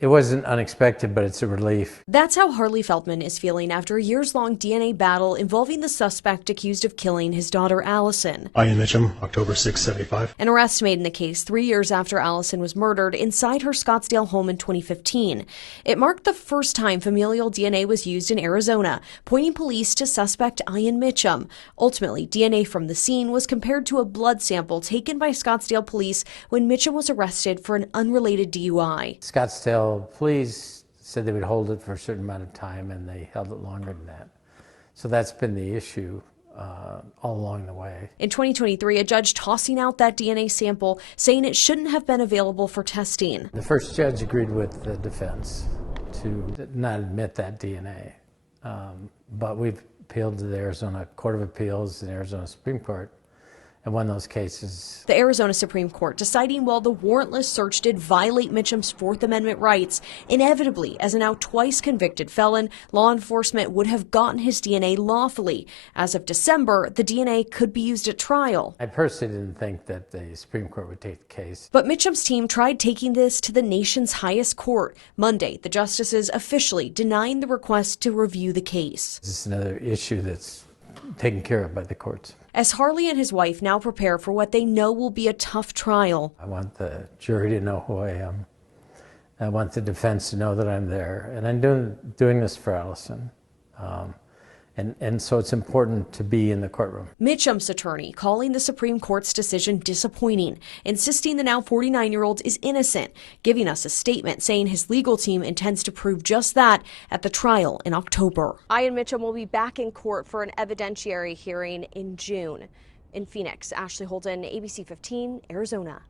It wasn't unexpected, but it's a relief. That's how Harley Feldman is feeling after a years-long DNA battle involving the suspect accused of killing his daughter Allison. Ian Mitcham, October 6, 75. An arrest made in the case 3 years after Allison was murdered inside her Scottsdale home in 2015. It marked the first time familial DNA was used in Arizona, pointing police to suspect Ian Mitcham. Ultimately, DNA from the scene was compared to a blood sample taken by Scottsdale police when Mitcham was arrested for an unrelated DUI. Scottsdale police said they would hold it for a certain amount of time, and they held it longer than that. So that's been the issue all along the way. In 2023, a judge tossing out that DNA sample, saying it shouldn't have been available for testing. The first judge agreed with the defense to not admit that DNA, but we've appealed to the Arizona Court of Appeals and the Arizona Supreme Court and won those cases. The Arizona Supreme Court deciding while the warrantless search did violate Mitcham's Fourth Amendment rights, inevitably, as a now twice convicted felon, law enforcement would have gotten his DNA lawfully. As of December, the DNA could be used at trial. I personally didn't think that the Supreme Court would take the case. But Mitcham's team tried taking this to the nation's highest court. Monday, the justices officially denying the request to review the case. This is another issue that's taken care of by the courts. As Harley and his wife now prepare for what they know will be a tough trial. I want the jury to know who I am. I want the defense to know that I'm there. And I'm doing this for Allison. And so it's important to be in the courtroom. Mitcham's attorney calling the Supreme Court's decision disappointing, insisting the now 49-year-old is innocent, giving us a statement saying his legal team intends to prove just that at the trial in October. Ian Mitcham will be back in court for an evidentiary hearing in June. In Phoenix, Ashley Holden, ABC 15, Arizona.